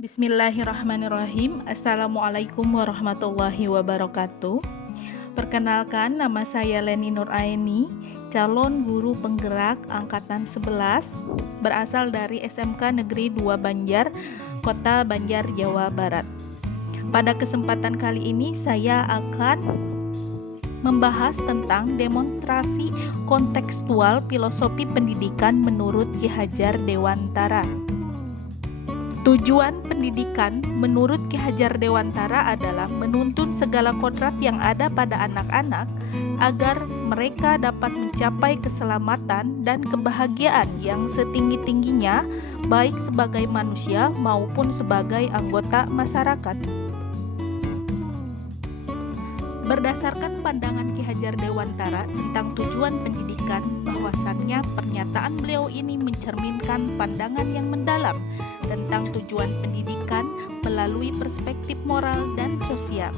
Bismillahirrahmanirrahim. Assalamualaikum warahmatullahi wabarakatuh. Perkenalkan, nama saya Leni Nuraini, calon guru penggerak angkatan 11, berasal dari SMK Negeri 2 Banjar, Kota Banjar, Jawa Barat. Pada kesempatan kali ini saya akan membahas tentang demonstrasi kontekstual filosofi pendidikan menurut Ki Hajar Dewantara. Tujuan pendidikan menurut Ki Hajar Dewantara adalah menuntun segala kodrat yang ada pada anak-anak agar mereka dapat mencapai keselamatan dan kebahagiaan yang setinggi-tingginya, baik sebagai manusia maupun sebagai anggota masyarakat. Berdasarkan pandangan Ki Hajar Dewantara tentang tujuan pendidikan, bahwasannya pernyataan beliau ini mencerminkan pandangan yang mendalam tentang tujuan pendidikan melalui perspektif moral dan sosial.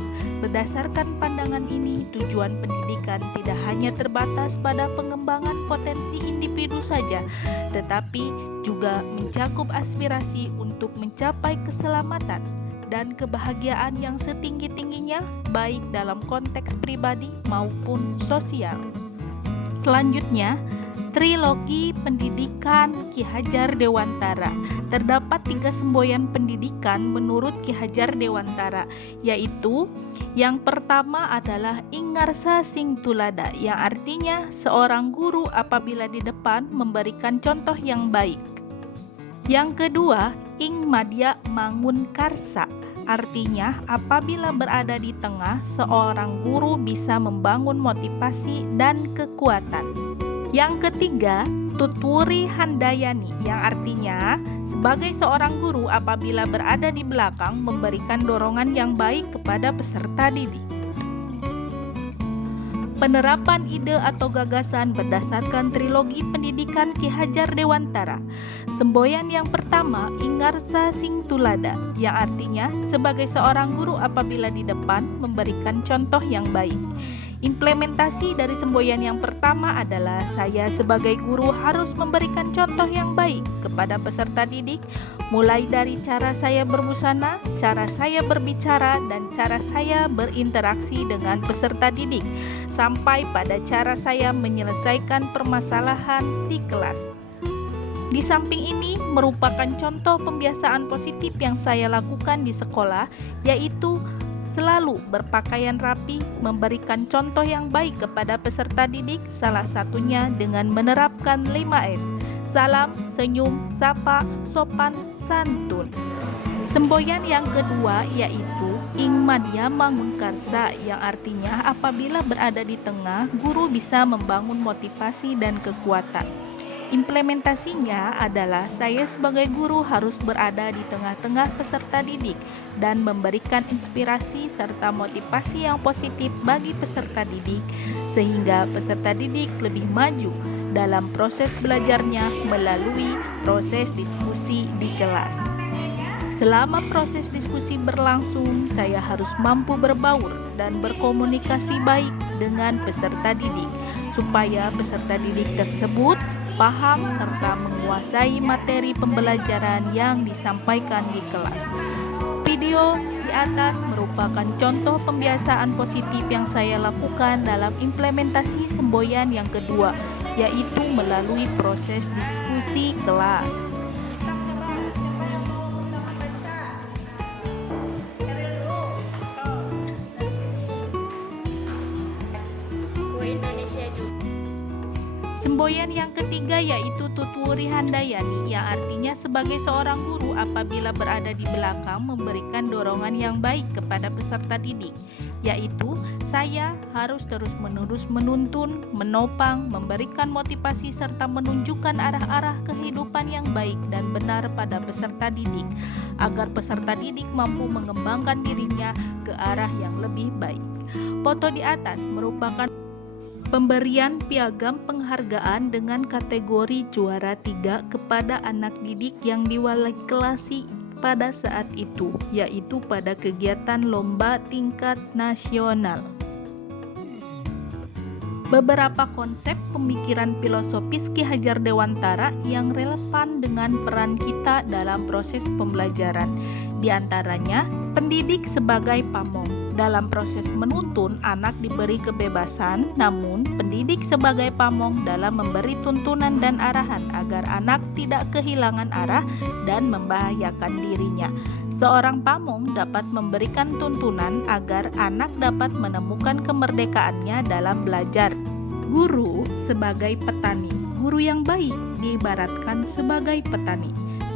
Berdasarkan pandangan ini, tujuan pendidikan tidak hanya terbatas pada pengembangan potensi individu saja, tetapi juga mencakup aspirasi untuk mencapai keselamatan dan kebahagiaan yang setinggi-tingginya, baik dalam konteks pribadi maupun sosial. Selanjutnya, trilogi pendidikan Ki Hajar Dewantara. Terdapat 3 semboyan pendidikan menurut Ki Hajar Dewantara, yaitu yang pertama adalah Ingarsa Sing Tulada, yang artinya seorang guru apabila di depan memberikan contoh yang baik. Yang kedua, Ing Madya Mangun Karsa, artinya apabila berada di tengah, seorang guru bisa membangun motivasi dan kekuatan. Yang ketiga, Tutwuri Handayani, yang artinya sebagai seorang guru apabila berada di belakang memberikan dorongan yang baik kepada peserta didik. Penerapan ide atau gagasan berdasarkan trilogi pendidikan Ki Hajar Dewantara. Semboyan yang pertama, Ingarsa Sing Tulada, yang artinya sebagai seorang guru apabila di depan memberikan contoh yang baik. Implementasi dari semboyan yang pertama adalah saya sebagai guru harus memberikan contoh yang baik kepada peserta didik, mulai dari cara saya berbusana, cara saya berbicara, dan cara saya berinteraksi dengan peserta didik, sampai pada cara saya menyelesaikan permasalahan di kelas. Di samping ini merupakan contoh pembiasaan positif yang saya lakukan di sekolah, yaitu selalu berpakaian rapi, memberikan contoh yang baik kepada peserta didik, salah satunya dengan menerapkan 5S: salam, senyum, sapa, sopan, santun. Semboyan yang kedua yaitu Ing Madya Mangun Karsa, yang artinya apabila berada di tengah, guru bisa membangun motivasi dan kekuatan. Implementasinya adalah saya sebagai guru harus berada di tengah-tengah peserta didik dan memberikan inspirasi serta motivasi yang positif bagi peserta didik, sehingga peserta didik lebih maju dalam proses belajarnya melalui proses diskusi di kelas. Selama proses diskusi berlangsung, saya harus mampu berbaur dan berkomunikasi baik dengan peserta didik, supaya peserta didik tersebut paham serta menguasai materi pembelajaran yang disampaikan di kelas. Video di atas merupakan contoh pembiasaan positif yang saya lakukan dalam implementasi semboyan yang kedua, yaitu melalui proses diskusi kelas. Semboyan yang ketiga yaitu Tutwuri Handayani, yang artinya sebagai seorang guru apabila berada di belakang memberikan dorongan yang baik kepada peserta didik, yaitu saya harus terus-menerus menuntun, menopang, memberikan motivasi serta menunjukkan arah-arah kehidupan yang baik dan benar pada peserta didik, agar peserta didik mampu mengembangkan dirinya ke arah yang lebih baik. Foto di atas merupakan pemberian piagam penghargaan dengan kategori juara 3 kepada anak didik yang diwakilasi pada saat itu, yaitu pada kegiatan lomba tingkat nasional. Beberapa konsep pemikiran filosofis Ki Hajar Dewantara yang relevan dengan peran kita dalam proses pembelajaran. Di antaranya, pendidik sebagai pamong. Dalam proses menuntun, anak diberi kebebasan, namun pendidik sebagai pamong dalam memberi tuntunan dan arahan agar anak tidak kehilangan arah dan membahayakan dirinya. Seorang pamong dapat memberikan tuntunan agar anak dapat menemukan kemerdekaannya dalam belajar. Guru sebagai petani. Guru yang baik diibaratkan sebagai petani.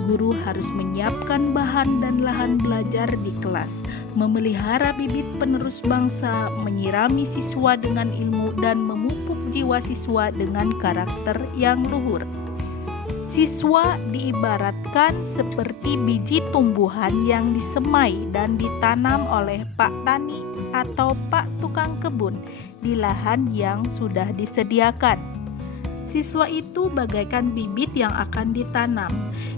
Guru harus menyiapkan bahan dan lahan belajar di kelas, memelihara bibit penerus bangsa, menyirami siswa dengan ilmu, dan memupuk jiwa siswa dengan karakter yang luhur. Siswa diibaratkan seperti biji tumbuhan yang disemai dan ditanam oleh Pak Tani atau Pak Tukang Kebun di lahan yang sudah disediakan. Siswa itu bagaikan bibit yang akan ditanam.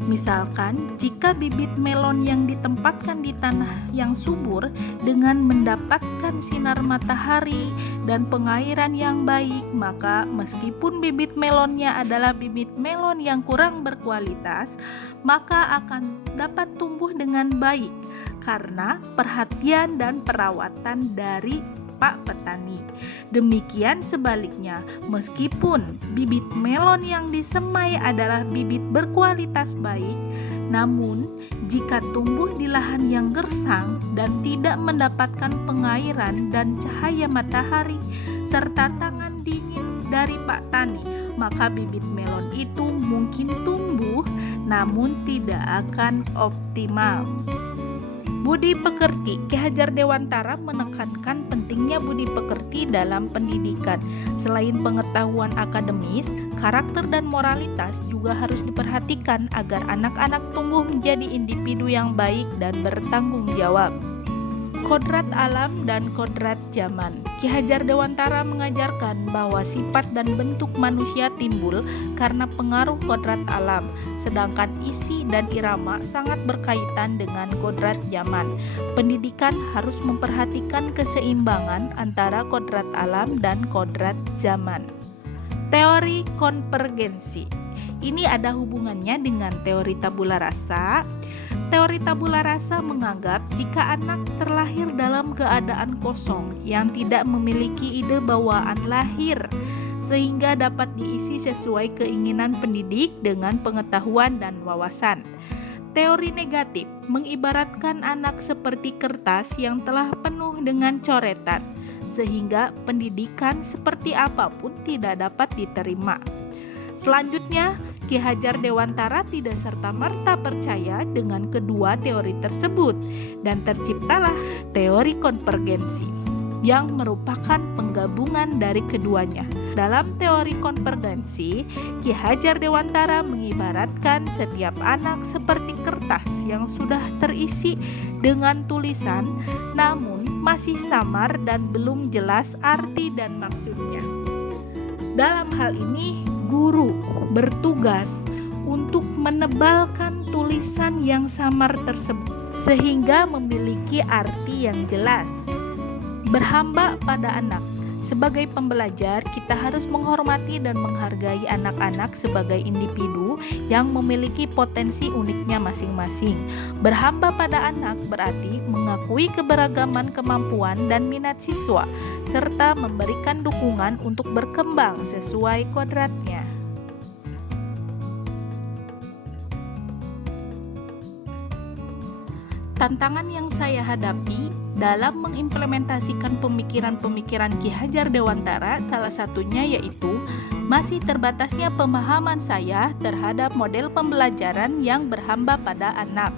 Misalkan, jika bibit melon yang ditempatkan di tanah yang subur dengan mendapatkan sinar matahari dan pengairan yang baik, maka meskipun bibit melonnya adalah bibit melon yang kurang berkualitas, maka akan dapat tumbuh dengan baik karena perhatian dan perawatan dari Pak Petani. Demikian sebaliknya, meskipun bibit melon yang disemai adalah bibit berkualitas baik, namun jika tumbuh di lahan yang gersang dan tidak mendapatkan pengairan dan cahaya matahari serta tangan dingin dari Pak Tani, maka bibit melon itu mungkin tumbuh namun tidak akan optimal. Budi pekerti. Ki Hajar Dewantara menekankan pentingnya budi pekerti dalam pendidikan. Selain pengetahuan akademis, karakter dan moralitas juga harus diperhatikan agar anak-anak tumbuh menjadi individu yang baik dan bertanggung jawab. Kodrat alam dan kodrat zaman. Ki Hajar Dewantara mengajarkan bahwa sifat dan bentuk manusia timbul karena pengaruh kodrat alam, sedangkan isi dan irama sangat berkaitan dengan kodrat zaman. Pendidikan harus memperhatikan keseimbangan antara kodrat alam dan kodrat zaman. Teori konvergensi. Ini ada hubungannya dengan teori tabula rasa. Teori tabula rasa menganggap jika anak terlahir dalam keadaan kosong yang tidak memiliki ide bawaan lahir, sehingga dapat diisi sesuai keinginan pendidik dengan pengetahuan dan wawasan. Teori negatif mengibaratkan anak seperti kertas yang telah penuh dengan coretan, sehingga pendidikan seperti apapun tidak dapat diterima. Selanjutnya, Ki Hajar Dewantara tidak serta-merta percaya dengan kedua teori tersebut dan terciptalah teori konvergensi yang merupakan penggabungan dari keduanya. Dalam teori konvergensi, Ki Hajar Dewantara mengibaratkan setiap anak seperti kertas yang sudah terisi dengan tulisan namun masih samar dan belum jelas arti dan maksudnya. Dalam hal ini, guru bertugas untuk menebalkan tulisan yang samar tersebut sehingga memiliki arti yang jelas. Berhamba pada anak. Sebagai pembelajar, kita harus menghormati dan menghargai anak-anak sebagai individu yang memiliki potensi uniknya masing-masing. Berhamba pada anak berarti mengakui keberagaman kemampuan dan minat siswa, serta memberikan dukungan untuk berkembang sesuai kodratnya. Tantangan yang saya hadapi dalam mengimplementasikan pemikiran-pemikiran Ki Hajar Dewantara salah satunya yaitu masih terbatasnya pemahaman saya terhadap model pembelajaran yang berhamba pada anak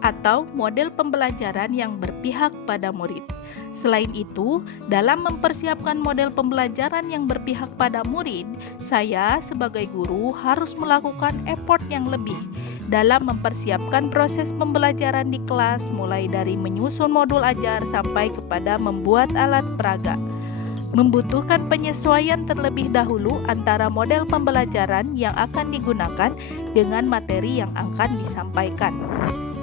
atau model pembelajaran yang berpihak pada murid. Selain itu, dalam mempersiapkan model pembelajaran yang berpihak pada murid, saya sebagai guru harus melakukan effort yang lebih dalam mempersiapkan proses pembelajaran di kelas, mulai dari menyusun modul ajar sampai kepada membuat alat peraga. Membutuhkan penyesuaian terlebih dahulu antara model pembelajaran yang akan digunakan dengan materi yang akan disampaikan.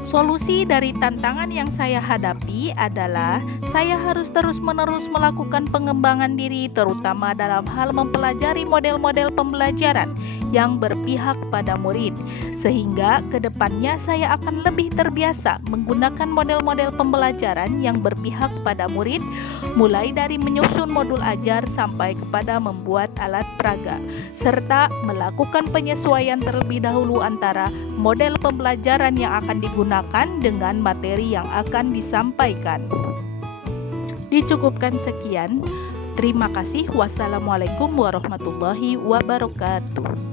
Solusi dari tantangan yang saya hadapi adalah saya harus terus-menerus melakukan pengembangan diri, terutama dalam hal mempelajari model-model pembelajaran yang berpihak pada murid. Sehingga kedepannya saya akan lebih terbiasa menggunakan model-model pembelajaran yang berpihak pada murid, mulai dari menyusun modul ajar sampai kepada membuat alat peraga, serta melakukan penyesuaian terlebih dahulu antara model pembelajaran yang akan digunakan dengan materi yang akan disampaikan. Dicukupkan sekian. Terima kasih. Wassalamualaikum warahmatullahi wabarakatuh.